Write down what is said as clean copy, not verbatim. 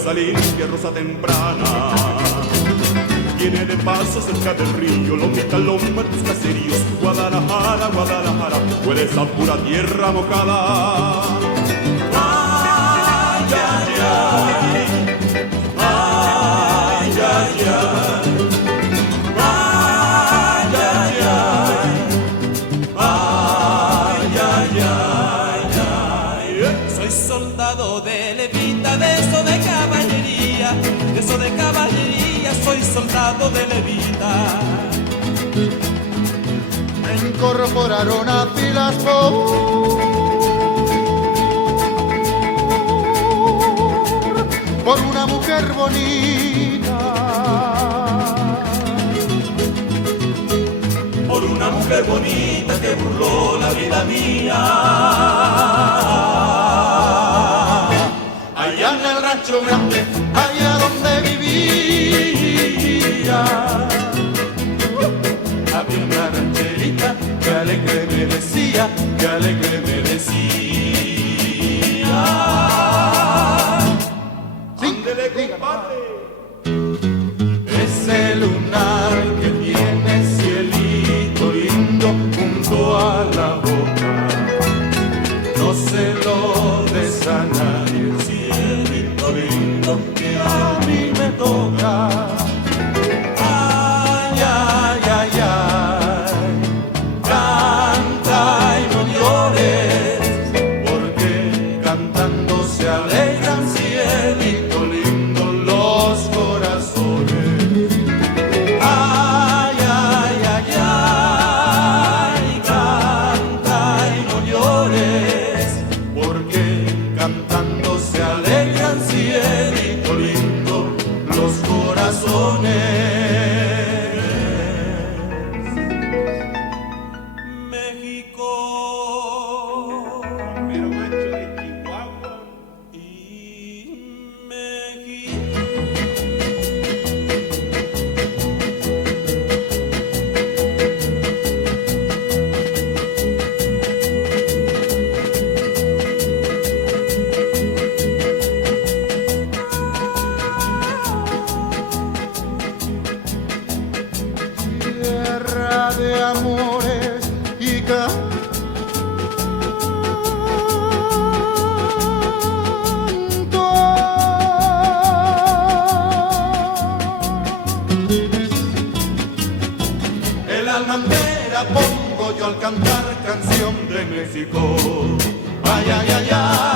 esa limpia rosa temprana. Viene de paso cerca del río, lomita, loma, tus caseríos. Guadalajara, Guadalajara, huele esa pura tierra mojada. Ay, ay, ay, ay, ay, ay. Soldado de levita, de eso de caballería, soy soldado de levita. Me incorporaron a filas por una mujer bonita. Por una mujer bonita que burló la vida mía. Allá en el rancho grande, allá donde vivía, había una rancherita que alegre me decía, que alegre me decía. Ándele, compadre. Ese lunar que tiene cielito lindo junto a la boca, no se lo des a nadie, cielito lindo que a mí me toca. Ay, ay, ay, ay, canta y no llores, porque cantando se alegran, cielito lindo, los corazones. Ay, ay, ay, ay, canta y no llores, porque cantando se alegran, cielito lindo, los corazones. México Pero macho de Chihuahua. y México. Tierra de amores y canto. El alma entera pongo yo al cantar canción de México. Ay, ay, ay, ay.